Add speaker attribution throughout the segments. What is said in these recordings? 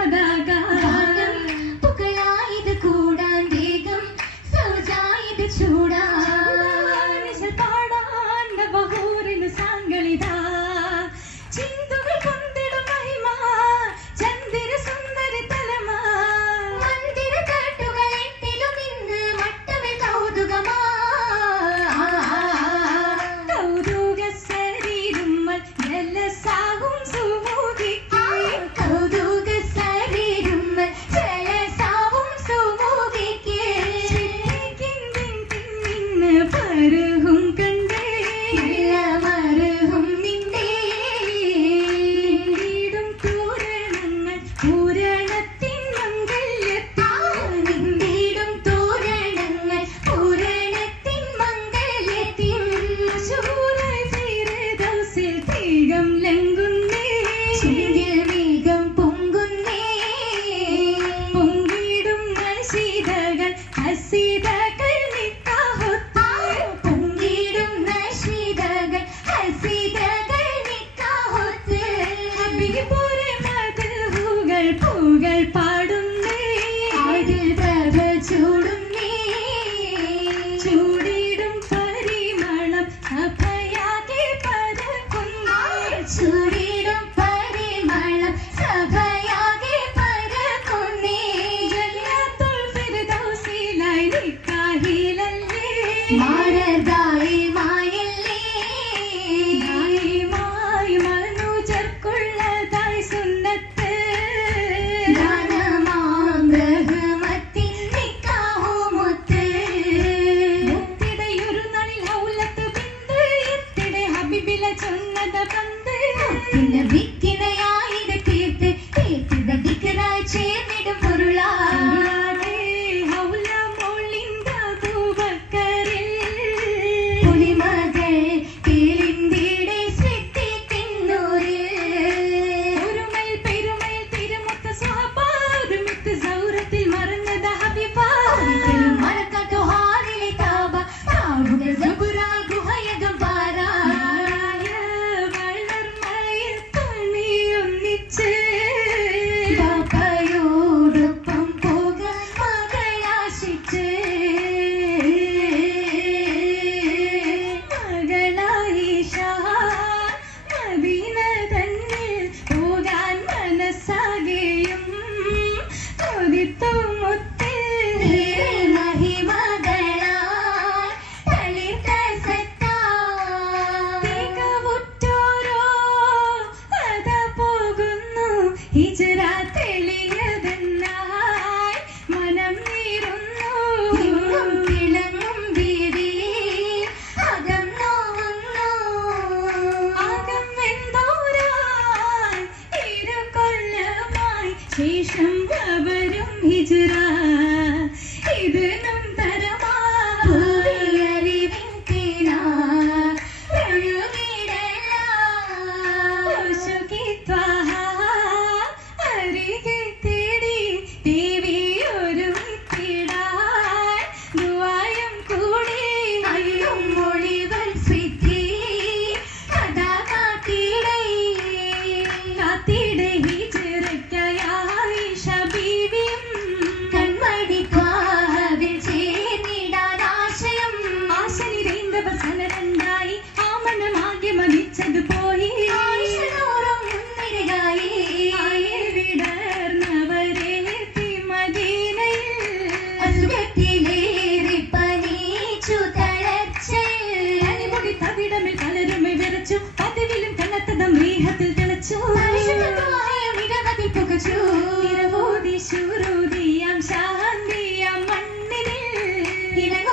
Speaker 1: Madagascar. മനം ശേഷം അവരും ഹിജറ ഇത് നമ്മുടെ ശാന്തിയ മണ്ണിനിൽ. ഇടങ്ങ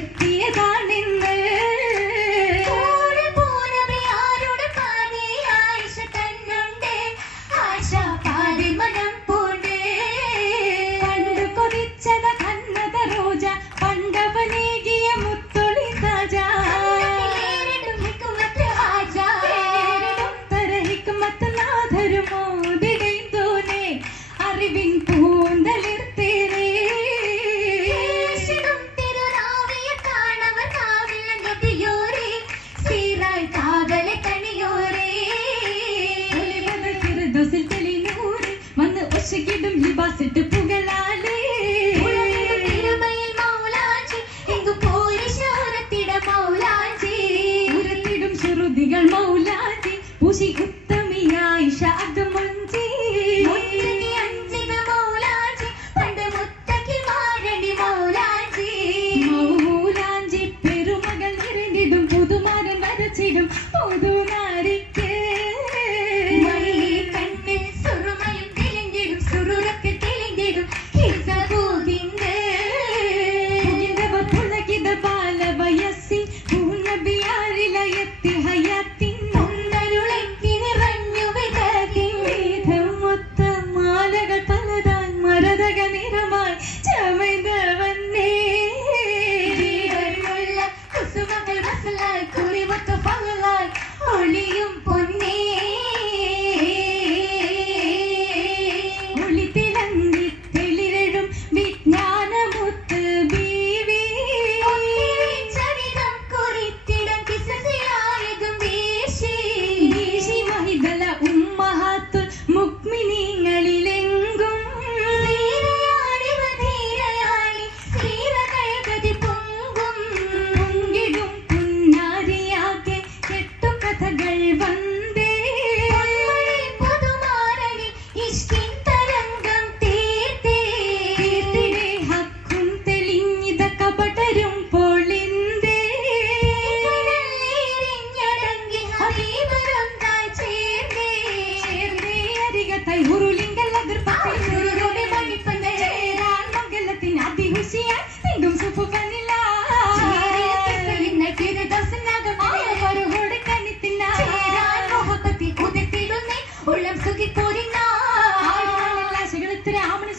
Speaker 1: എത്തിയതാണെന്ന് bahsetti இருக்கிற ஆமனை